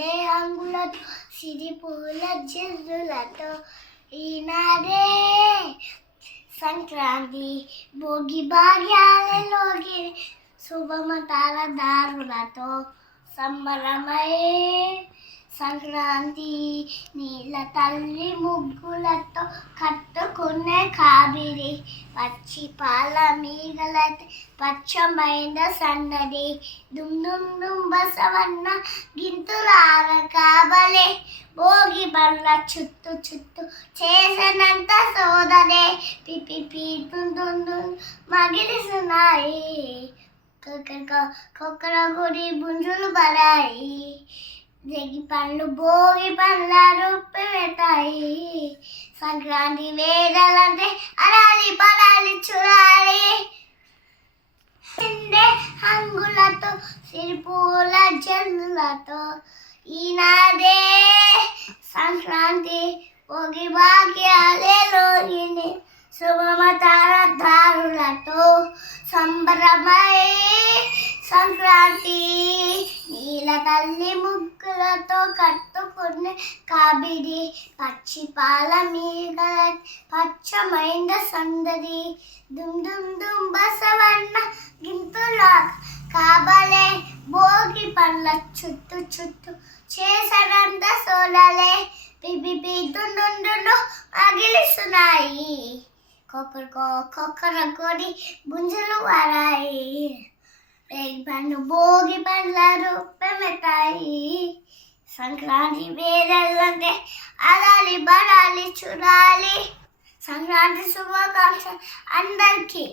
చిందే అంగులతో సిరి పూల జల్లులతో ఈనాడే సంక్రాంతి భోగి భాగ్యాలలోకి శుభమతాల దారులతో సంబరమై సంక్రాంతి నీళ్ళ తల్లి ముగ్గులతో కట్టుకునే కాబిరి పచ్చి పాల మీగలతో పచ్చమైన సన్నది దుమ్ దుమ్ దుమ్ బసవన్న గింతులార కాబలే భోగి బల్ల చుట్టూ చుట్టూ చేసినంత సోదరే పిపి పీతుందు మగిలిస్తున్నాయి కొక్కర గుడి బుంజులు పడాయి జగి పండ్లు భోగి పండ్ల రూపి పెడతాయి సంక్రాంతి వేదాలంటే అరాలి పడాలి చూడాలి చిందే హంగులతో సిరిపూల జల్లులతో ఈనాడే సంక్రాంతి భోగి భాగ్యాలలోని శుభమతార దారులతో సంబరమై సంక్రాంతి నీల తల్లి ముగ్గులతో కట్టుకునే కాబిడి పచ్చి పాల మీద పచ్చమైన సందడి దుమ్ దుమ్ దుమ్ బసవన్న గింతులా కాబలే భోగి పళ్ళ చుట్టూ చుట్టూ చేసనంత సోలలే పిపి పీతుండు మగిలిస్తున్నాయి కొక్కర కొడి బుంజులు వారాయి రేగి పండు భోగి పండ్ల రూపమెత్తాయి సంక్రాంతి వేదాలంటే అలాలి బలాలి చూడాలి సంక్రాంతి శుభాకాంక్ష అందరికీ.